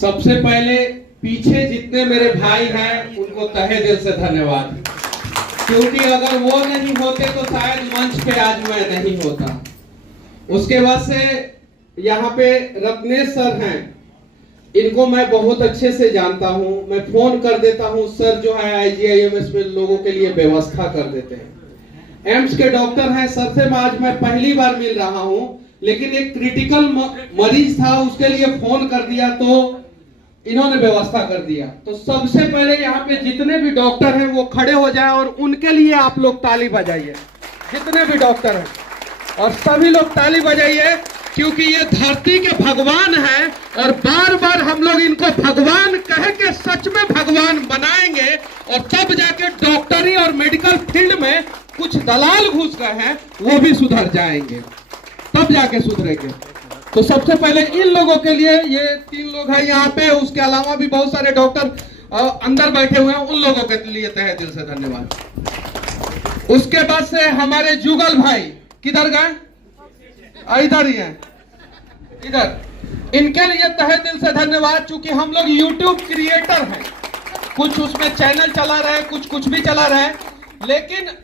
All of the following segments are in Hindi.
सबसे पहले पीछे जितने मेरे भाई हैं उनको तहे दिल से धन्यवाद, क्योंकि अगर वो नहीं होते तो शायद मंच पे आज मैं नहीं होता। उसके बाद से यहाँ पे रत्नेश सर हैं, इनको मैं बहुत अच्छे से जानता हूँ। मैं फोन कर देता हूँ, सर जो है IGIMS में लोगों के लिए व्यवस्था कर देते हैं। एम्स के डॉक्टर हैं, सर से आज मैं पहली बार मिल रहा हूँ, लेकिन एक क्रिटिकल मरीज था, उसके लिए फोन कर दिया तो इन्होंने व्यवस्था कर दिया। तो सबसे पहले यहाँ पे जितने भी डॉक्टर हैं वो खड़े हो जाए और उनके लिए आप लोग ताली बजाइए। जितने भी डॉक्टर हैं और सभी लोग ताली बजाइए, क्योंकि ये धरती के भगवान हैं और बार बार हम लोग इनको भगवान कह के सच में भगवान बनाएंगे, और तब जाके डॉक्टरी और मेडिकल फील्ड में कुछ दलाल घुस गए हैं वो भी सुधर जाएंगे, तब जाके सुधरेंगे। तो सबसे पहले इन लोगों के लिए, ये 3 लोग हैं यहाँ पे, उसके अलावा भी बहुत सारे डॉक्टर अंदर बैठे हुए हैं, उन लोगों के लिए तहे दिल से धन्यवाद। उसके बाद से हमारे जुगल भाई किधर गए? इधर ही हैं, इधर। इनके लिए तहे दिल से धन्यवाद, क्योंकि हम लोग YouTube क्रिएटर हैं, कुछ उसमें चैनल चला रहे, कुछ भी चला रहे, लेकिन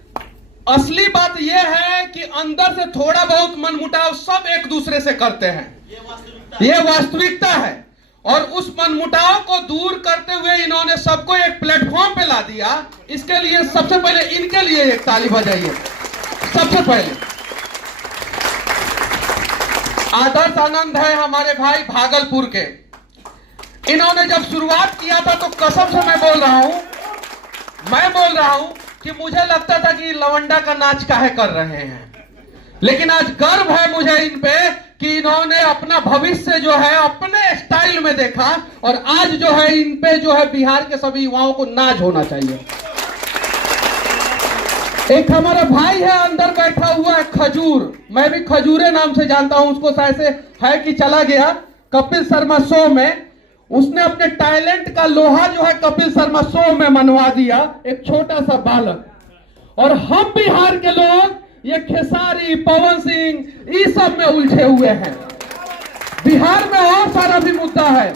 असली बात यह है कि अंदर से थोड़ा बहुत मनमुटाव सब एक दूसरे से करते हैं। ये वास्तविकता है, और उस मनमुटाव को दूर करते हुए इन्होंने सबको एक प्लेटफॉर्म पे ला दिया। इसके लिए सबसे पहले इनके लिए एक ताली बजाइए। सबसे पहले आदर्श आनंद है हमारे भाई भागलपुर के। इन्होंने जब शुरुआत किया था तो कसम से मैं बोल रहा हूं कि मुझे लगता था कि लवंडा का नाच काहे कर रहे हैं, लेकिन आज गर्व है मुझे इन पे कि इन्होंने अपना भविष्य जो है अपने स्टाइल में देखा, और आज जो है इन पे जो है बिहार के सभी युवाओं को नाच होना चाहिए। एक हमारा भाई है अंदर बैठा हुआ है खजूर, मैं भी खजूरे नाम से जानता हूं उसको, शायद से है कि चला गया कपिल शर्मा शो में। उसने अपने टैलेंट का लोहा जो है कपिल शर्मा शो में मनवा दिया, एक छोटा सा बालक। और हम बिहार के लोग ये खेसारी, पवन सिंह इस सब में उलझे हुए हैं। बिहार में और सारा भी मुद्दा है।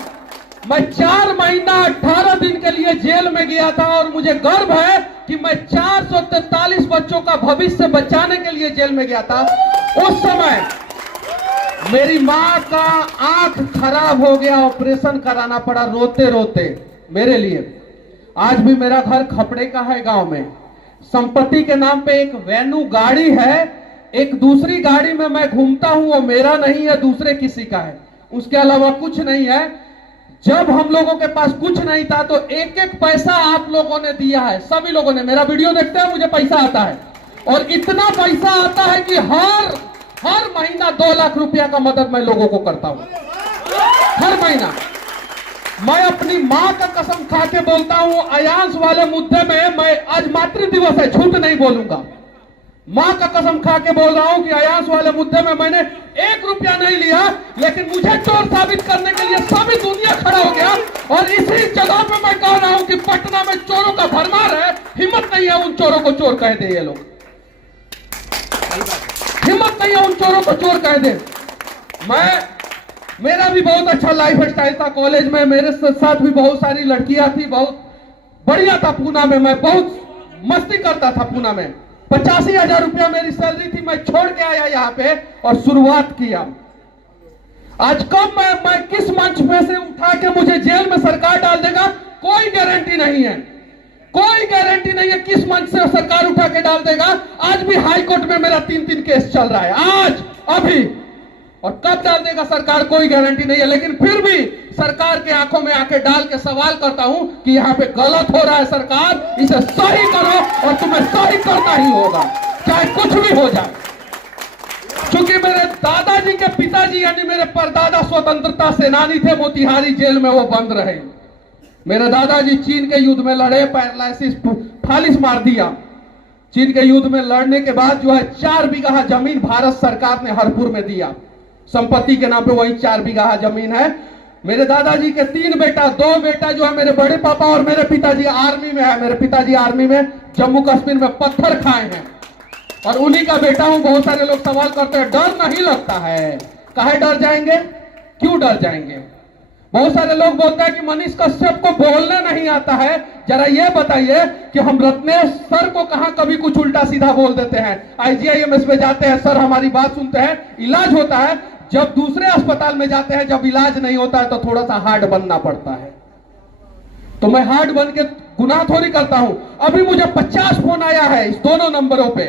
मैं 4 महीना 18 दिन के लिए जेल में गया था, और मुझे गर्व है कि मैं 443 बच्चों का भविष्य बचाने के लिए जेल में गया था। उस समय मेरी माँ का आंख खराब हो गया, ऑपरेशन कराना पड़ा रोते रोते मेरे लिए। आज भी मेरा घर खपड़े का है गांव में। संपत्ति के नाम पे एक वेन्यू गाड़ी है, एक दूसरी गाड़ी में मैं घूमता हूं, वो मेरा नहीं है, दूसरे किसी का है। उसके अलावा कुछ नहीं है। जब हम लोगों के पास कुछ नहीं था तो एक एक पैसा आप लोगों ने दिया है, सभी लोगों ने। मेरा वीडियो देखते हैं, मुझे पैसा आता है, और इतना पैसा आता है कि हर महीना 2 लाख रुपया का मदद मैं लोगों को करता हूं, हर महीना। मैं अपनी मां का कसम खा के बोलता हूं, आयांश वाले मुद्दे में मैं, आज मातृ दिवस है, झूठ नहीं बोलूंगा, मां का कसम खा के बोल रहा हूं कि आयांश वाले मुद्दे में मैंने 1 रुपया नहीं लिया, लेकिन मुझे चोर साबित करने के लिए सभी दुनिया खड़ा हो गया। और इसी जगह पे मैं कह रहा हूं कि पटना में चोरों का भरमार है, हिम्मत नहीं है उन चोरों को चोर कह दे। ये लोग हिम्मत नहीं है उन चोरों को चोर कह दे। मेरा भी बहुत अच्छा लाइफ स्टाइल था कॉलेज में, मेरे साथ भी बहुत सारी लड़कियां थी, बहुत बढ़िया था। पूना में मैं बहुत मस्ती करता था। पूना में 85,000 रुपया मेरी सैलरी थी। मैं छोड़ के आया यहाँ पे और शुरुआत किया। आज कब मैं किस मंच पे से उठा के मुझे जेल में सरकार डाल देगा, कोई गारंटी नहीं है, कोई गारंटी नहीं है किस मंच से सरकार उठा के डाल देगा। आज भी हाई कोर्ट में मेरा 3 केस चल रहा है, आज अभी, और कब डाल देगा सरकार कोई गारंटी नहीं है। लेकिन फिर भी सरकार के आंखों में आके डाल के सवाल करता हूं कि यहाँ पे गलत हो रहा है, सरकार इसे सही करो, और तुम्हें सही करना ही होगा, चाहे कुछ भी हो जाए। क्योंकि मेरे दादाजी के पिताजी यानी मेरे परदादा स्वतंत्रता सेनानी थे, मोतिहारी जेल में वो बंद रहे। मेरे दादाजी चीन के युद्ध में लड़े, पैरालिसिस फालिस मार दिया। चीन के युद्ध में लड़ने के बाद जो है 4 बीघा जमीन भारत सरकार ने हरपुर में दिया, संपत्ति के नाम पे वही 4 बीघा जमीन है। मेरे दादाजी के 3 बेटा, 2 बेटा जो है मेरे बड़े पापा और मेरे पिताजी आर्मी में है। मेरे पिताजी आर्मी में जम्मू कश्मीर में पत्थर खाए हैं, और उन्हीं का बेटा हूं। बहुत सारे लोग सवाल करते हैं, डर नहीं लगता है? काहे डर जाएंगे, क्यों डर जाएंगे? बहुत सारे लोग बोलते हैं कि मनीष कश्यप को बोलना नहीं आता है। जरा ये बताइए कि हम रत्नेश सर को कहां कभी कुछ उल्टा सीधा बोल देते हैं। IGIMS में जाते हैं, सर हमारी बात सुनते हैं, इलाज होता है। जब दूसरे अस्पताल में जाते हैं, जब इलाज नहीं होता है तो थोड़ा सा हार्ड बनना पड़ता है। तो मैं हार्ड बन के गुनाह थोड़ी करता हूं। अभी मुझे 50 फोन आया है इस दोनों नंबरों पे,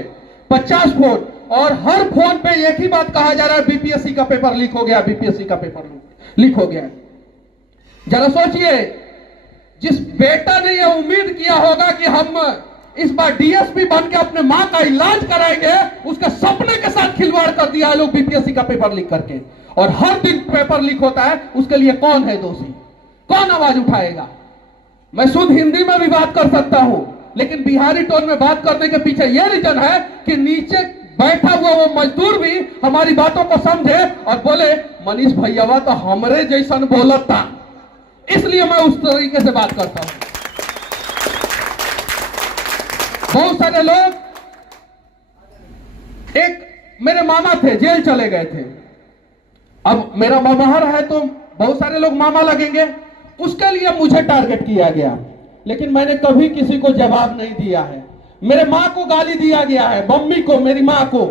50 फोन, और हर फोन पे एक ही बात कहा जा रहा है, BPSC का पेपर लीक हो गया, BPSC का पेपर लीक हो गया। जरा सोचिए, जिस बेटा ने यह उम्मीद किया होगा कि हम इस बार DSP बन के अपने मां का इलाज कराएंगे, उसके सपने के साथ खिलवाड़ कर दिया लोग BPSC का पेपर लीक करके। और हर दिन पेपर लीक होता है, उसके लिए कौन है दोषी, कौन आवाज उठाएगा? मैं शुद्ध हिंदी में भी बात कर सकता हूं, लेकिन बिहारी टोन में बात करने के पीछे यह रीजन है कि नीचे बैठा हुआ वो मजदूर भी हमारी बातों को समझे और बोले मनीष भैया तो हमरे जैसन बोलत था, इसलिए मैं उस तरीके से बात करता हूं। बहुत सारे लोग, एक मेरे मामा थे, जेल चले गए थे। अब मेरा मामाहर है तो बहुत सारे लोग मामा लगेंगे, उसके लिए मुझे टारगेट किया गया, लेकिन मैंने कभी किसी को जवाब नहीं दिया है। मेरे मां को गाली दिया गया है, मम्मी को, मेरी मां को।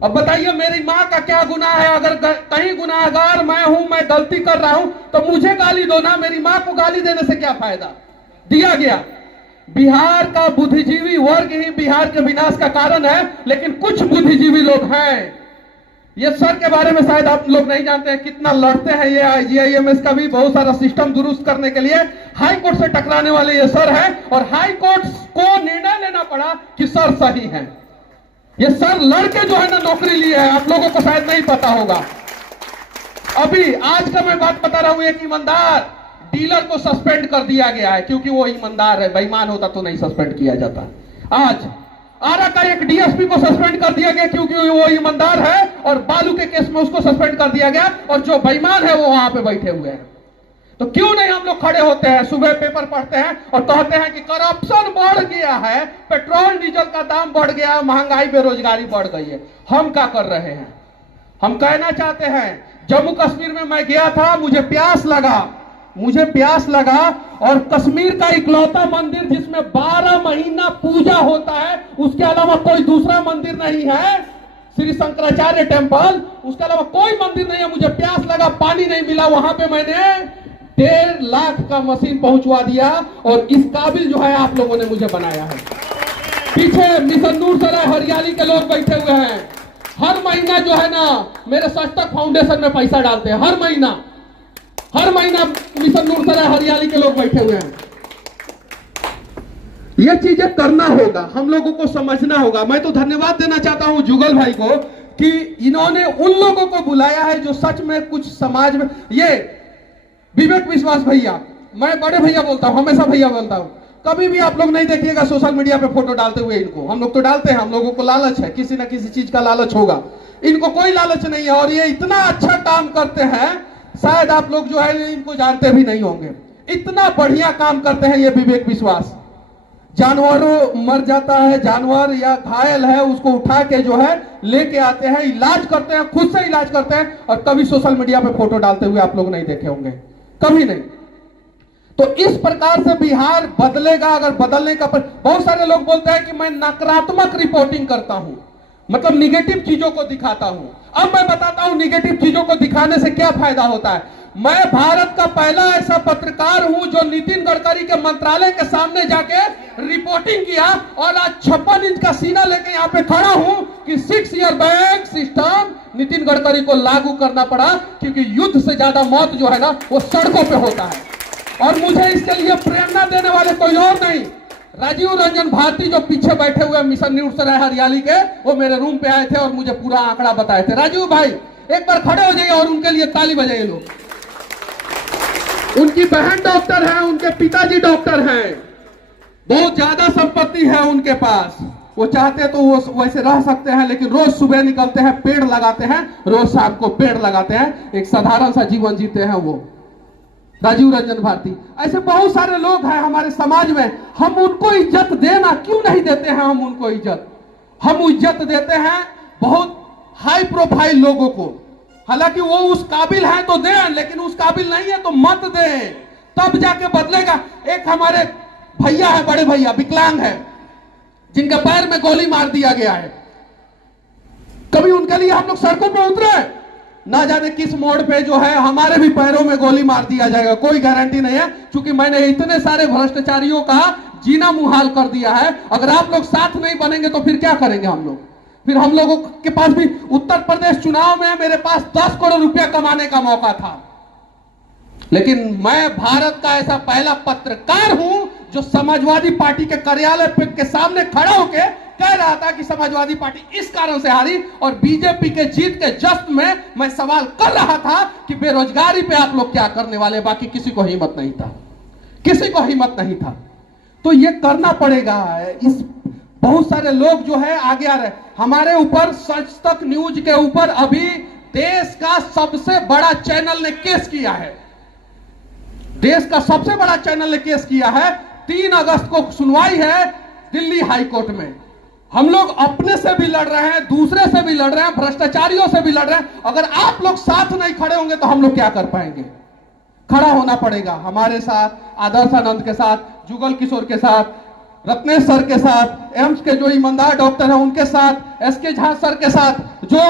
अब बताइए मेरी मां का क्या गुनाह है? अगर कहीं गुनाहगार मैं हूं, मैं गलती कर रहा हूं तो मुझे गाली दो ना, मेरी मां को गाली देने से क्या फायदा? दिया गया। बिहार का बुद्धिजीवी वर्ग ही बिहार के विनाश का कारण है, लेकिन कुछ बुद्धिजीवी लोग हैं। ये सर के बारे में शायद आप लोग नहीं जानते हैं, कितना लड़ते हैं ये IGIMS का भी बहुत सारा सिस्टम दुरुस्त करने के लिए। हाई कोर्ट से टकराने वाले ये सर है, और हाई कोर्ट को निर्णय लेना पड़ा कि सर सही है। ये सर लड़के जो है ना नौकरी लिए है, आप लोगों को शायद नहीं पता होगा। अभी आज का मैं बात बता रहा हूं, एक ईमानदार डीलर को सस्पेंड कर दिया गया है, क्योंकि वो ईमानदार है। बेईमान होता तो नहीं सस्पेंड किया जाता। आज आरा का एक DSP को सस्पेंड कर दिया गया, क्योंकि वो ईमानदार है, और बालू के केस में उसको सस्पेंड कर दिया गया, और जो बेईमान है वो वहां पे बैठे हुए हैं। तो क्यों नहीं हम लोग खड़े होते हैं, सुबह पेपर पढ़ते हैं और कहते हैं कि करप्शन बढ़ गया है, पेट्रोल डीजल का दाम बढ़ गया, महंगाई बेरोजगारी बढ़ गई है। हम क्या कर रहे हैं? हम कहना चाहते हैं, जम्मू कश्मीर में मैं गया था, मुझे प्यास लगा, और कश्मीर का इकलौता मंदिर जिसमें 12 महीना पूजा होता है, उसके अलावा कोई दूसरा मंदिर नहीं है, श्री शंकराचार्य टेम्पल, उसके अलावा कोई मंदिर नहीं है। मुझे प्यास लगा, पानी नहीं मिला, वहां पे मैंने 1.5 लाख का मशीन पहुंचवा दिया, और इस काबिल जो है आप लोगों ने मुझे बनाया है। पीछे मिशन नूरसराय हरियाली के लोग बैठे हुए हैं, हर महीना जो है ना मेरे सस्तक फाउंडेशन में पैसा डालते हैं। हर महीना मिशन नूरसराय हरियाली के लोग बैठे हुए हैं। ये चीजें करना होगा, हम लोगों को समझना होगा। मैं तो धन्यवाद देना चाहता हूं जुगल भाई को कि इन्होंने उन लोगों को बुलाया है जो सच में कुछ समाज में, ये विवेक विश्वास भैया, मैं बड़े भैया बोलता हूं, हमेशा भैया बोलता हूं, कभी भी आप लोग नहीं देखिएगा सोशल मीडिया पे फोटो डालते हुए इनको। हम लोग तो डालते हैं, हम लोगों को लालच है, किसी ना किसी चीज का लालच होगा, इनको कोई लालच नहीं है। और ये इतना अच्छा काम करते हैं, शायद आप लोग जो है इनको जानते भी नहीं होंगे, इतना बढ़िया काम करते हैं ये विवेक विश्वास। जानवरों मर जाता है, जानवर या घायल है, उसको उठा के जो है लेके आते हैं, इलाज करते हैं, खुद से इलाज करते हैं, और कभी सोशल मीडिया पे फोटो डालते हुए आप लोग नहीं देखे होंगे, कभी नहीं। तो इस प्रकार से बिहार बदलेगा अगर बदलने का बहुत सारे लोग बोलते हैं कि मैं नकारात्मक रिपोर्टिंग करता हूं, मतलब निगेटिव चीजों को दिखाता हूं। अब मैं बताता हूं निगेटिव चीजों को दिखाने से क्या फायदा होता है। मैं भारत का पहला ऐसा पत्रकार हूं जो नितिन गडकरी के मंत्रालय के सामने जाके रिपोर्टिंग किया, और आज 56 इंच का सीना लेके यहां पे खड़ा हूं कि 6 year bank system Nitin Gadkari को लागू करना पड़ा, क्योंकि युद्ध से ज्यादा मौत जो है ना वो सड़कों पे होता है। और मुझे इसके लिए प्रेरणा देने वाले कोई और नहीं, राजीव रंजन भारती जो पीछे बैठे हुए मिशन नूरसराय हरियाली के, वो मेरे रूम पे आए थे और मुझे पूरा आंकड़ा बताए थे। राजीव भाई एक बार खड़े हो जाइए और उनके लिए ताली बजाइए लोग। उनकी बहन डॉक्टर है, उनके पिताजी डॉक्टर हैं, बहुत ज्यादा संपत्ति है उनके पास, वो चाहते तो वो वैसे रह सकते हैं, लेकिन रोज सुबह निकलते हैं, पेड़ लगाते हैं, रोज शाम को पेड़ लगाते हैं, एक साधारण सा जीवन जीते हैं वो राजीव रंजन भारती। ऐसे बहुत सारे लोग हैं हमारे समाज में, हम उनको इज्जत देना क्यों नहीं देते हैं? हम उनको इज्जत देते हैं बहुत हाई प्रोफाइल लोगों को, हालांकि वो उस काबिल है तो दें, लेकिन उस काबिल नहीं है तो मत दें, तब जाके बदलेगा। एक हमारे भैया है, बड़े भैया विकलांग है, जिनके पैर में गोली मार दिया गया है। कभी उनके लिए हम लोग सड़कों पर उतरे, ना जाने किस मोड़ पे जो है हमारे भी पैरों में गोली मार दिया जाएगा, कोई गारंटी नहीं है। क्योंकि मैंने इतने सारे भ्रष्टाचारियों का जीना मुहाल कर दिया है। अगर आप लोग साथ नहीं बनेंगे तो फिर क्या करेंगे हम लोग? फिर हम लोगों के पास भी उत्तर प्रदेश चुनाव में मेरे पास 10 करोड़ रुपया कमाने का मौका था, लेकिन मैं भारत का ऐसा पहला पत्रकार हूं जो समाजवादी पार्टी के कार्यालय के सामने खड़ा होकर कह रहा था कि समाजवादी पार्टी इस कारण से हारी, और बीजेपी के जीत के जश्न में मैं सवाल कर रहा था कि बेरोजगारी पे आप लोग क्या करने वाले। बाकी किसी को हिम्मत नहीं था, किसी को हिम्मत नहीं था। तो ये करना पड़ेगा। इस बहुत सारे लोग जो है आगे आ रहे। हमारे ऊपर सच तक न्यूज के ऊपर अभी देश का सबसे बड़ा चैनल ने केस किया है, देश का सबसे बड़ा चैनल ने केस किया है। 3 अगस्त को सुनवाई है दिल्ली हाई कोर्ट में। हम लोग अपने से भी लड़ रहे हैं, दूसरे से भी लड़ रहे हैं, भ्रष्टाचारियों से भी लड़ रहे हैं। अगर आप लोग साथ नहीं खड़े होंगे तो हम लोग क्या कर पाएंगे? खड़ा होना पड़ेगा हमारे साथ, आदर्श आनंद के साथ, जुगल किशोर के साथ, रत्नेश सर के साथ, एम्स के जो ईमानदार डॉक्टर हैं उनके साथ, एसके झा सर के साथ, जो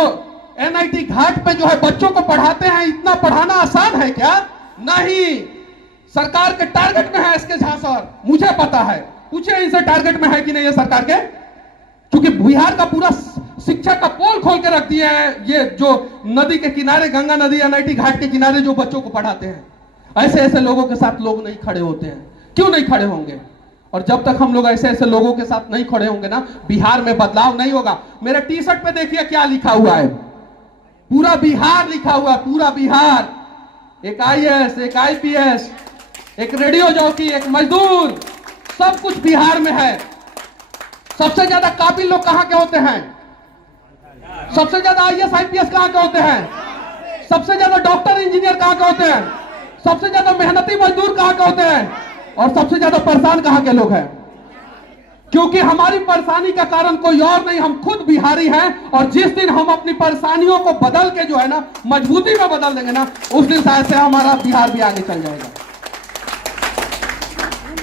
एनआईटी घाट पे जो है बच्चों को पढ़ाते हैं। इतना पढ़ाना आसान है क्या? नहीं, सरकार के टारगेट में है एसके झा सर, मुझे पता है। पूछे इनसे टारगेट में है कि नहीं है सरकार के? क्योंकि बिहार का पूरा शिक्षा का पोल खोल के रख दिया है ये जो नदी के किनारे, गंगा नदी एनआईटी घाट के किनारे जो बच्चों को पढ़ाते हैं। ऐसे ऐसे लोगों के साथ लोग नहीं खड़े होते हैं। क्यों नहीं खड़े होंगे? और जब तक हम लोग ऐसे ऐसे लोगों के साथ नहीं खड़े होंगे ना, बिहार में बदलाव नहीं होगा। मेरे टी शर्ट पे देखिए क्या लिखा हुआ है, पूरा बिहार लिखा हुआ है, पूरा बिहार। एक आईएएस, एक आईपीएस, एक रेडियो जॉकी, एक मजदूर, सब कुछ बिहार में है। सबसे ज्यादा काबिल लोग कहां के होते हैं? सबसे ज्यादा आईएएस आईपीएस कहां के होते हैं? सबसे ज्यादा डॉक्टर इंजीनियर कहां के होते हैं? सबसे ज्यादा मेहनती मजदूर कहां के होते हैं? और सबसे ज्यादा परेशान कहां के लोग हैं? क्योंकि हमारी परेशानी का कारण कोई और नहीं, हम खुद बिहारी हैं। और जिस दिन हम अपनी परेशानियों को बदल के जो है ना मजबूती में बदल देंगे ना, उस दिन शायद से हमारा बिहार भी आगे चल जाएगा।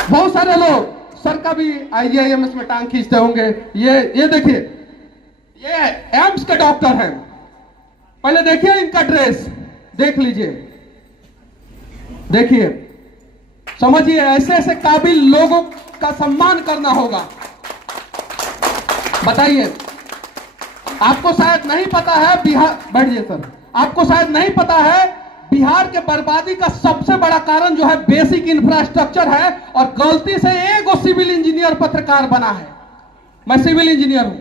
बहुत सारे लोग सर का भी आईजीआईएमएस में टांग खींचते होंगे। ये देखिए, ये एम्स के डॉक्टर हैं। पहले देखिए इनका ड्रेस, देख लीजिए, देखिए, समझिए। ऐसे ऐसे काबिल लोगों का सम्मान करना होगा। बताइए, आपको शायद नहीं पता है बिहार, बैठिए सर, आपको शायद नहीं पता है बिहार के बर्बादी का सबसे बड़ा कारण जो है बेसिक इंफ्रास्ट्रक्चर है। और गलती से एक सिविल इंजीनियर पत्रकार बना है। मैं सिविल इंजीनियर हूं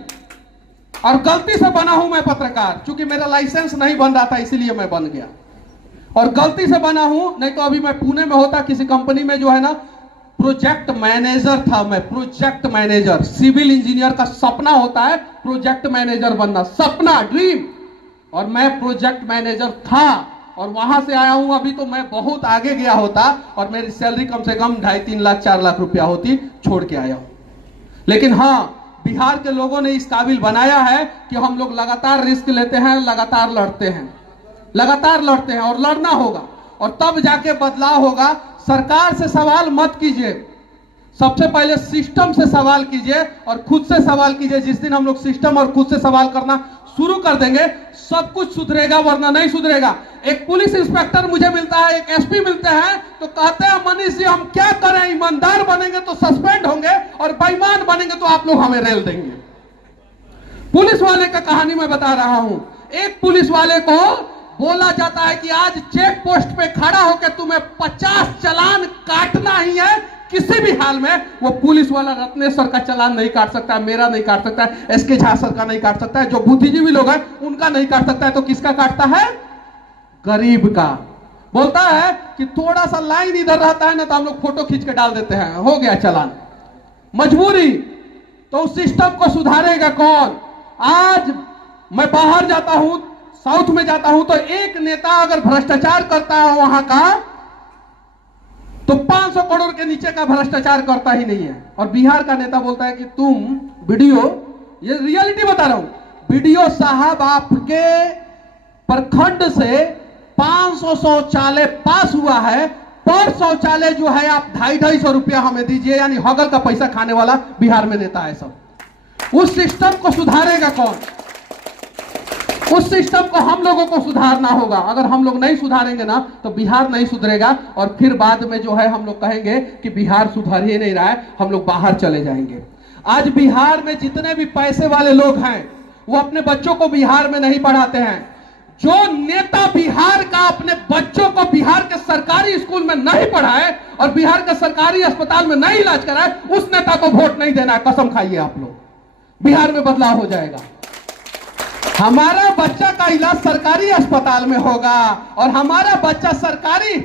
और गलती से बना हूं मैं पत्रकार, क्योंकि मेरा लाइसेंस नहीं बन रहा था, इसीलिए मैं बन गया। और गलती से बना हूं, नहीं तो अभी मैं पुणे में होता किसी कंपनी में जो है ना प्रोजेक्ट मैनेजर था। मैं प्रोजेक्ट मैनेजर, सिविल इंजीनियर का सपना होता है प्रोजेक्ट मैनेजर बनना, सपना, ड्रीम। और मैं प्रोजेक्ट मैनेजर था और वहां से आया हूं। अभी तो मैं बहुत आगे गया होता और मेरी सैलरी कम से कम 2.5-3 लाख 4 लाख रुपया होती, छोड़ के आया हूं। लेकिन हाँ, बिहार के लोगों ने इस काबिल बनाया है कि हम लोग लगातार रिस्क लेते हैं, लगातार लड़ते हैं, लगातार लड़ते हैं। और लड़ना होगा और तब जाके बदलाव होगा। सरकार से सवाल मत कीजिए, सबसे पहले सिस्टम से सवाल कीजिए और खुद से सवाल कीजिए। जिस दिन हम लोग सिस्टम और खुद से सवाल करना शुरू कर देंगे, सब कुछ सुधरेगा, वरना नहीं सुधरेगा। एक पुलिस इंस्पेक्टर मुझे मिलता है, एक एसपी मिलते हैं, तो कहते हैं मनीष जी हम क्या करें, ईमानदार बनेंगे तो सस्पेंड होंगे और बेईमान बनेंगे तो आप लोग हमें रेल देंगे। पुलिस वाले का कहानी मैं बता रहा हूं। एक पुलिस वाले को बोला जाता है कि आज चेक पोस्ट पे खड़ा होकर तुम्हें 50 चालान काटना ही है किसी भी हाल में। वो पुलिस वाला रत्नेश सर का चालान नहीं काट सकता है, मेरा नहीं काट सकता है, एसके झा सर का नहीं काट सकता है, जो बुद्धिजीवी लोग हैं उनका नहीं काट सकता है। तो किसका काटता है? गरीब का। बोलता है कि थोड़ा सा लाइन इधर रहता है ना तो हम लोग फोटो खींच के डाल देते हैं, हो गया चालान। मजबूरी। तो उस सिस्टम को सुधारेगा कौन? आज मैं बाहर जाता हूं, साउथ में जाता हूं, तो एक नेता अगर भ्रष्टाचार करता है वहां का, तो 500 करोड़ के नीचे का भ्रष्टाचार करता ही नहीं है। और बिहार का नेता बोलता है कि तुम वीडियो, ये रियलिटी बता रहा हूं, वीडियो साहब आपके प्रखंड से 500 शौचालय पास हुआ है। पर शौचालय जो है आप 250-250 रुपया हमें दीजिए, यानी हगल का पैसा खाने वाला बिहार में नेता है सब। उस सिस्टम को सुधारेगा कौन? उस सिस्टम को हम लोगों को सुधारना होगा। अगर हम लोग नहीं सुधारेंगे ना तो बिहार नहीं सुधरेगा, और फिर बाद में जो है हम लोग कहेंगे कि बिहार सुधर ही नहीं रहा है, हम लोग बाहर चले जाएंगे। आज बिहार में जितने भी पैसे वाले लोग हैं वो अपने बच्चों को बिहार में नहीं पढ़ाते हैं। जो नेता बिहार का अपने बच्चों को बिहार के सरकारी स्कूल में नहीं पढ़ाए और बिहार के सरकारी अस्पताल में नहीं इलाज कराए, उस नेता को वोट नहीं देना है। कसम खाइए आप लोग, बिहार में बदलाव हो जाएगा। हमारा बच्चा का इलाज सरकारी अस्पताल में होगा और हमारा बच्चा सरकारी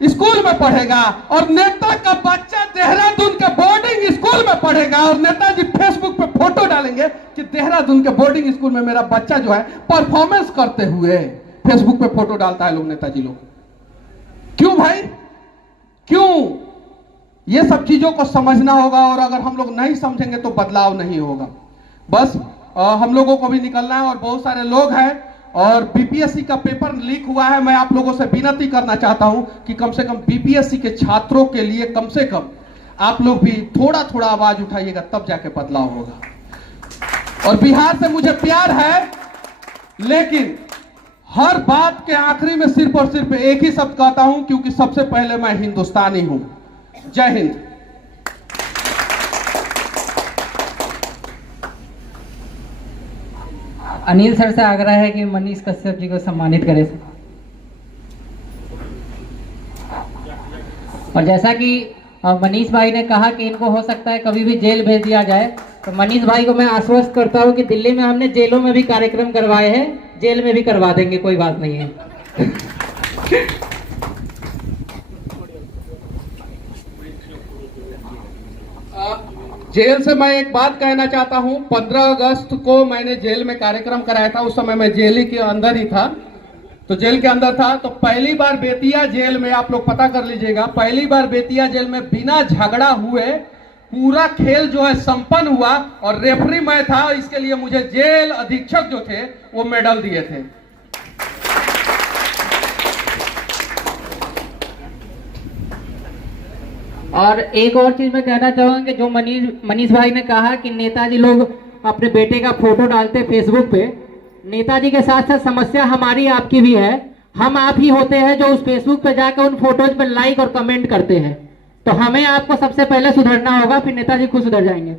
स्कूल में पढ़ेगा, और नेता का बच्चा देहरादून के बोर्डिंग स्कूल में पढ़ेगा, और नेताजी फेसबुक पे फोटो डालेंगे कि देहरादून के बोर्डिंग स्कूल में मेरा बच्चा जो है परफॉर्मेंस करते हुए फेसबुक पे फोटो डालता है लोग, नेताजी लोग। क्यों भाई, क्यों? ये सब चीजों को समझना होगा, और अगर हम लोग नहीं समझेंगे तो बदलाव नहीं होगा। बस हम लोगों को भी निकलना है, और बहुत सारे लोग हैं, और बीपीएससी का पेपर लीक हुआ है। मैं आप लोगों से विनती करना चाहता हूं कि कम से कम बीपीएससी के छात्रों के लिए कम से कम आप लोग भी थोड़ा थोड़ा आवाज उठाइएगा, तब जाके बदलाव होगा। और बिहार से मुझे प्यार है, लेकिन हर बात के आखिरी में सिर्फ और सिर्फ एक ही शब्द कहता हूं, क्योंकि सबसे पहले मैं हिंदुस्तानी हूं। जय हिंद। अनिल सर से आग्रह है कि मनीष कश्यप जी को सम्मानित करें। और जैसा कि मनीष भाई ने कहा कि इनको हो सकता है कभी भी जेल भेज दिया जाए, तो मनीष भाई को मैं आश्वस्त करता हूं कि दिल्ली में हमने जेलों में भी कार्यक्रम करवाए हैं, जेल में भी करवा देंगे, कोई बात नहीं है। जेल से मैं एक बात कहना चाहता हूं। 15 अगस्त को मैंने जेल में कार्यक्रम कराया था, उस समय मैं जेल ही के अंदर ही था, तो जेल के अंदर था। तो पहली बार बेतिया जेल में, आप लोग पता कर लीजिएगा, पहली बार बेतिया जेल में बिना झगड़ा हुए पूरा खेल जो है संपन्न हुआ, और रेफरी मैं था। इसके लिए मुझे जेल अधीक्षक जो थे वो मेडल दिए थे। और एक और चीज मैं कहना चाहूंगा कि जो मनीष भाई ने कहा कि नेताजी लोग अपने बेटे का फोटो डालते फेसबुक पे, नेताजी के साथ साथ समस्या हमारी आपकी भी है। हम आप ही होते हैं जो उस फेसबुक पे जाकर उन फोटोज पे लाइक और कमेंट करते हैं। तो हमें आपको सबसे पहले सुधरना होगा, फिर नेताजी खुद सुधर जाएंगे।